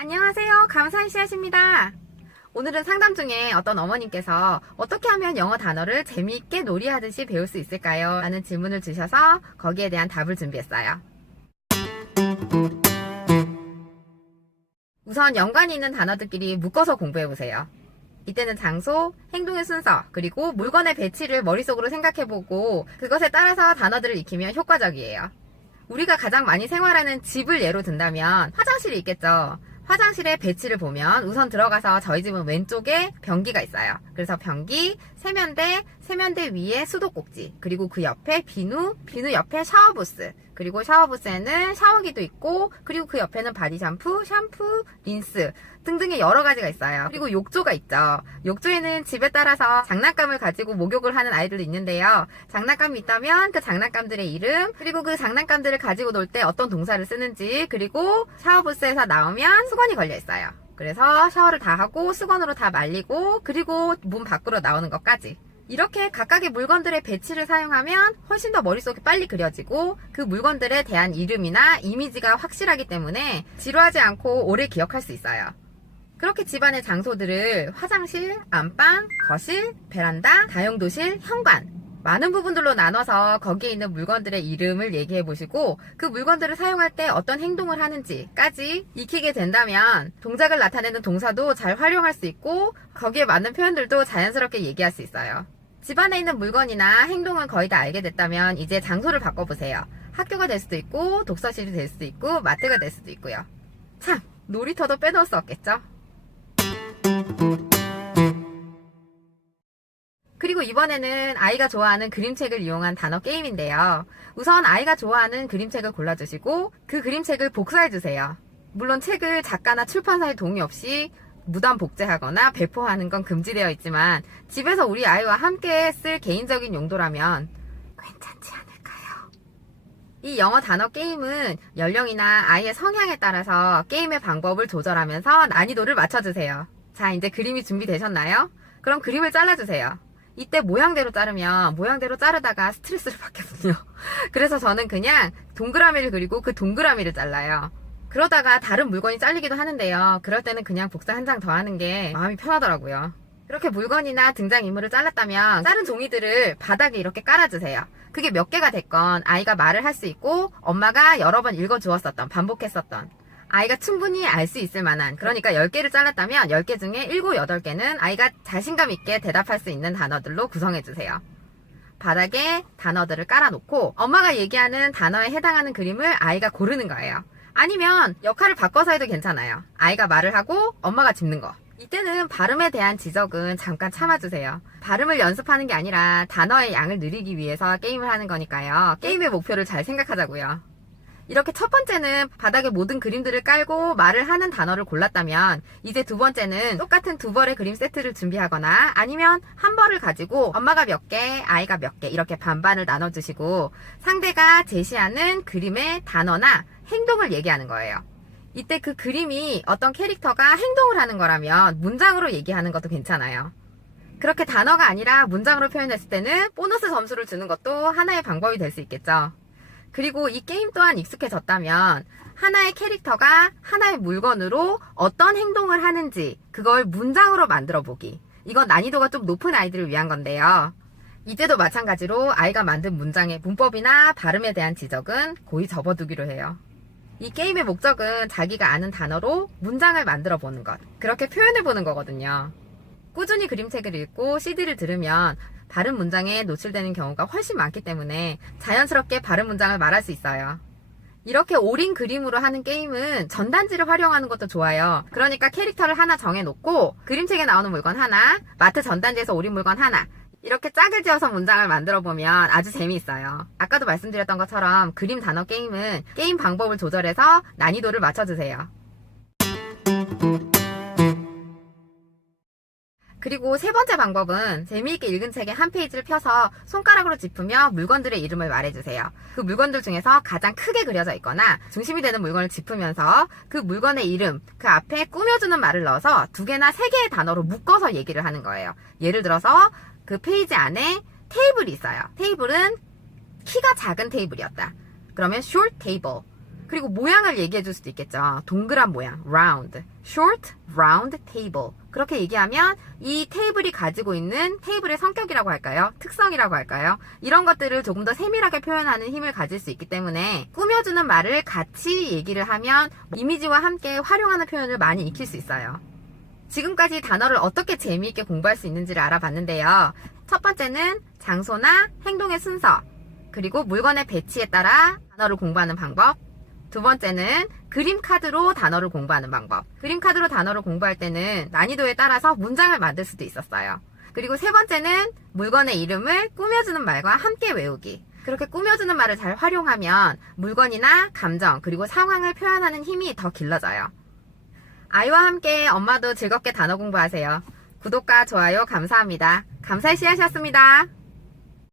안녕하세요. 감사한 씨앗입니다. 오늘은 상담 중에 어떤 어머님께서 어떻게 하면 영어 단어를 재미있게 놀이하듯이 배울 수 있을까요? 라는 질문을 주셔서 거기에 대한 답을 준비했어요. 우선 연관이 있는 단어들끼리 묶어서 공부해보세요. 이때는 장소, 행동의 순서, 그리고 물건의 배치를 머릿속으로 생각해보고 그것에 따라서 단어들을 익히면 효과적이에요. 우리가 가장 많이 생활하는 집을 예로 든다면 화장실이 있겠죠. 화장실의 배치를 보면 우선 들어가서 저희 집은 왼쪽에 변기가 있어요. 그래서 변기, 세면대 위에 수도꼭지, 그리고 그 옆에 비누 옆에 샤워부스, 그리고 샤워부스에는 샤워기도 있고, 그리고 그 옆에는 바디 샴푸, 린스 등등의 여러 가지가 있어요. 그리고 욕조가 있죠. 욕조에는 집에 따라서 장난감을 가지고 목욕을 하는 아이들도 있는데요. 장난감이 있다면 그 장난감들의 이름, 그리고 그 장난감들을 가지고 놀 때 어떤 동사를 쓰는지, 그리고 샤워부스에서 나오면 수건이 걸려 있어요. 그래서 샤워를 다 하고 수건으로 다 말리고, 그리고 문 밖으로 나오는 것까지. 이렇게 각각의 물건들의 배치를 사용하면 훨씬 더 머릿속에 빨리 그려지고 그 물건들에 대한 이름이나 이미지가 확실하기 때문에 지루하지 않고 오래 기억할 수 있어요. 그렇게 집안의 장소들을 화장실, 안방, 거실, 베란다, 다용도실, 현관 많은 부분들로 나눠서 거기에 있는 물건들의 이름을 얘기해 보시고 그 물건들을 사용할 때 어떤 행동을 하는지까지 익히게 된다면 동작을 나타내는 동사도 잘 활용할 수 있고 거기에 맞는 표현들도 자연스럽게 얘기할 수 있어요. 집안에 있는 물건이나 행동을 거의 다 알게 됐다면 이제 장소를 바꿔보세요. 학교가 될 수도 있고 독서실이 될 수도 있고 마트가 될 수도 있고요. 참, 놀이터도 빼놓을 수 없겠죠? 그리고 이번에는 아이가 좋아하는 그림책을 이용한 단어 게임인데요. 우선 아이가 좋아하는 그림책을 골라주시고 그 그림책을 복사해주세요. 물론 책을 작가나 출판사의 동의 없이 무단 복제하거나 배포하는 건 금지되어 있지만 집에서 우리 아이와 함께 쓸 개인적인 용도라면 괜찮지 않을까요? 이 영어 단어 게임은 연령이나 아이의 성향에 따라서 게임의 방법을 조절하면서 난이도를 맞춰주세요. 자, 이제 그림이 준비되셨나요? 그럼 그림을 잘라주세요. 이때 모양대로 자르면 모양대로 자르다가 스트레스를 받거든요. 그래서 저는 그냥 동그라미를 그리고 그 동그라미를 잘라요. 그러다가 다른 물건이 잘리기도 하는데요. 그럴 때는 그냥 복사 한 장 더 하는 게 마음이 편하더라고요. 이렇게 물건이나 등장인물을 잘랐다면 자른 종이들을 바닥에 이렇게 깔아주세요. 그게 몇 개가 됐건 아이가 말을 할 수 있고 엄마가 여러 번 읽어주었었던, 반복했었던 아이가 충분히 알 수 있을 만한, 그러니까 10개를 잘랐다면 10개 중에 7, 8개는 아이가 자신감 있게 대답할 수 있는 단어들로 구성해주세요. 바닥에 단어들을 깔아놓고 엄마가 얘기하는 단어에 해당하는 그림을 아이가 고르는 거예요. 아니면 역할을 바꿔서 해도 괜찮아요. 아이가 말을 하고 엄마가 짚는 거. 이때는 발음에 대한 지적은 잠깐 참아주세요. 발음을 연습하는 게 아니라 단어의 양을 늘리기 위해서 게임을 하는 거니까요. 게임의 목표를 잘 생각하자고요. 이렇게 첫 번째는 바닥에 모든 그림들을 깔고 말을 하는 단어를 골랐다면 이제 두 번째는 똑같은 두 벌의 그림 세트를 준비하거나 아니면 한 벌을 가지고 엄마가 몇 개, 아이가 몇 개 이렇게 반반을 나눠주시고 상대가 제시하는 그림의 단어나 행동을 얘기하는 거예요. 이때 그 그림이 어떤 캐릭터가 행동을 하는 거라면 문장으로 얘기하는 것도 괜찮아요. 그렇게 단어가 아니라 문장으로 표현했을 때는 보너스 점수를 주는 것도 하나의 방법이 될 수 있겠죠. 그리고 이 게임 또한 익숙해졌다면 하나의 캐릭터가 하나의 물건으로 어떤 행동을 하는지 그걸 문장으로 만들어 보기. 이건 난이도가 좀 높은 아이들을 위한 건데요. 이때도 마찬가지로 아이가 만든 문장의 문법이나 발음에 대한 지적은 고이 접어두기로 해요. 이 게임의 목적은 자기가 아는 단어로 문장을 만들어 보는 것, 그렇게 표현해 보는 거거든요. 꾸준히 그림책을 읽고 CD를 들으면 바른 문장에 노출되는 경우가 훨씬 많기 때문에 자연스럽게 바른 문장을 말할 수 있어요. 이렇게 오린 그림으로 하는 게임은 전단지를 활용하는 것도 좋아요. 그러니까 캐릭터를 하나 정해놓고 그림책에 나오는 물건 하나, 마트 전단지에서 오린 물건 하나 이렇게 짝을 지어서 문장을 만들어 보면 아주 재미있어요. 아까도 말씀드렸던 것처럼 그림 단어 게임은 게임 방법을 조절해서 난이도를 맞춰주세요. 그리고 세 번째 방법은 재미있게 읽은 책의 한 페이지를 펴서 손가락으로 짚으며 물건들의 이름을 말해주세요. 그 물건들 중에서 가장 크게 그려져 있거나 중심이 되는 물건을 짚으면서 그 물건의 이름, 그 앞에 꾸며주는 말을 넣어서 2개나 3개의 단어로 묶어서 얘기를 하는 거예요. 예를 들어서 그 페이지 안에 테이블이 있어요. 테이블은 키가 작은 테이블이었다. 그러면 short table. 그리고 모양을 얘기해 줄 수도 있겠죠. 동그란 모양, round. short, round table. 그렇게 얘기하면 이 테이블이 가지고 있는 테이블의 성격이라고 할까요? 특성이라고 할까요? 이런 것들을 조금 더 세밀하게 표현하는 힘을 가질 수 있기 때문에 꾸며주는 말을 같이 얘기를 하면 이미지와 함께 활용하는 표현을 많이 익힐 수 있어요. 지금까지 단어를 어떻게 재미있게 공부할 수 있는지를 알아봤는데요. 첫 번째는 장소나 행동의 순서, 그리고 물건의 배치에 따라 단어를 공부하는 방법. 두 번째는 그림 카드로 단어를 공부하는 방법. 그림 카드로 단어를 공부할 때는 난이도에 따라서 문장을 만들 수도 있었어요. 그리고 세 번째는 물건의 이름을 꾸며주는 말과 함께 외우기. 그렇게 꾸며주는 말을 잘 활용하면 물건이나 감정, 그리고 상황을 표현하는 힘이 더 길러져요. 아이와 함께 엄마도 즐겁게 단어 공부하세요. 구독과 좋아요 감사합니다. 감사의 씨앗이었습니다.